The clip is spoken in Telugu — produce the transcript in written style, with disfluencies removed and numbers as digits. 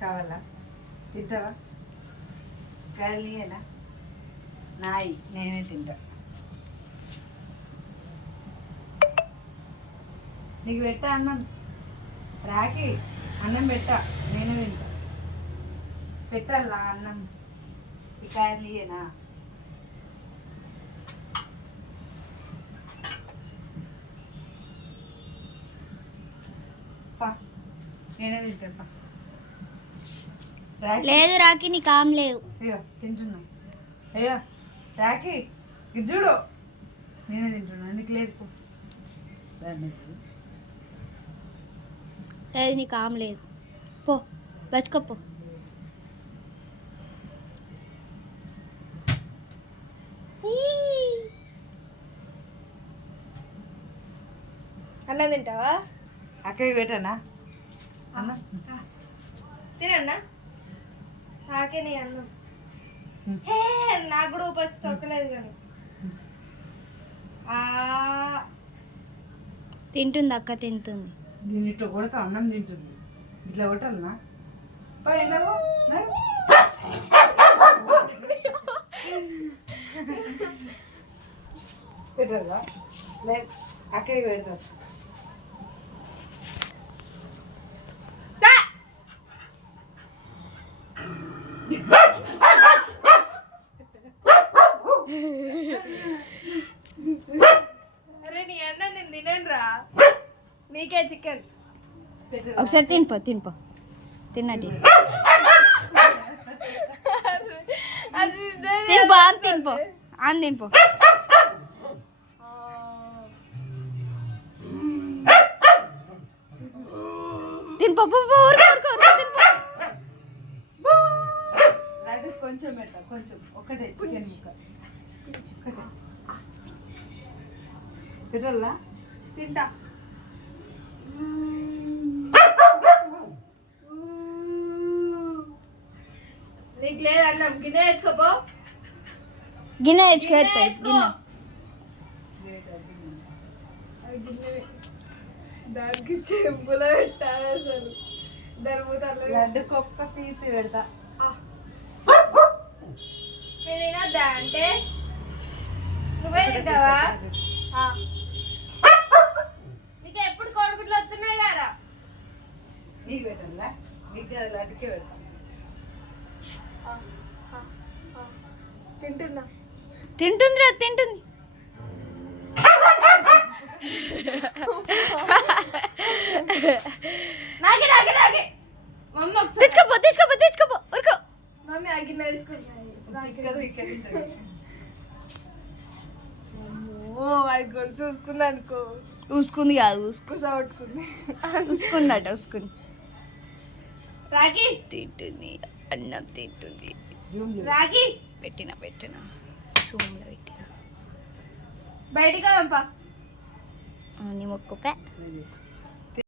కావాలా? తింటావా? కాయలేనా? నాయి నేనే తింటా. నీకు పెట్టా అన్నం, రాకి అన్నం పెట్టా, నేనే తింటా. పెట్టాలా అన్నం? ఈ కాయలేనా? నేనే తింటా. లేదు రాకి నీకు ఆమె లేవు. అయ్యో తింటున్నా. అయ్యో రాకి ఇది చూడు, నేనే తింటున్నా. నీకు లేదు. లేదు నీకు ఆమె లేదు. పో బచ్చుకోపో. అన్నం తింటావా? అక్కకి పెట్టానా అన్నం? తినన్నా నాకే నీ అన్నం. నాకు కూడా ఉపయోగించి తొక్కలేదు కానీ తింటుంది అక్క, తింటుంది. దీని ఇట్లా కొడతా, అన్నం తింటుంది. ఇట్లా కొట్టాలనా? పెట్టాలా? లేదు అక్కకి పెడతా. అరే నీ అన్నం నేను తిననురా, నీకే చికెన్. ఒకసారి తినిపో తినిపో, తిన్నటి తినిపో అని తినిపో, అని తినిపో. తినిపో తినిపో. లడ్డు కొంచెం పెట్టా, కొంచెం ఒకటే చికెన్ ముక్క ఒకటే పెట్టాలా? తింటా. నీకు లేదు అన్నం, గిన్నె తెచ్చుకోపో. గిన్నె తెచ్చుకోస్తాయి గిన్నె. దానికి చెంపులో పెట్టాలి అసలు. లడ్డుకి ఒక్క పీస్ పెడతా. నేను తినొద్దా అంటే నువ్వే తింటావా? నీకు ఎప్పుడు కోడిగుడ్లు వస్తున్నాయి కదా. నీకు పెట్టాలా? నీకు లడ్డుకే పెడతా. తింటున్నా. తింటుందిరా, తింటుంది. నాకే నాకే నాకే. మమ్మీ ఒకసారి తెచ్చుకోపో ఊరుకో. మమ్మీ ఆ గిన్నె తీసుకున్నాయి. ఓ అది గొలుసు చూసుకుంది అనుకో. ఊసుకుంది కాదు, కూసబట్టుకుంది. ఊసుకుందట, ఊసుకుంది. రాగి తింటుంది, అన్నం తింటుంది. రాగి పెట్టిన సూమ్లో పెట్టిన. బయటికి వదంపా. నీ మొక్కు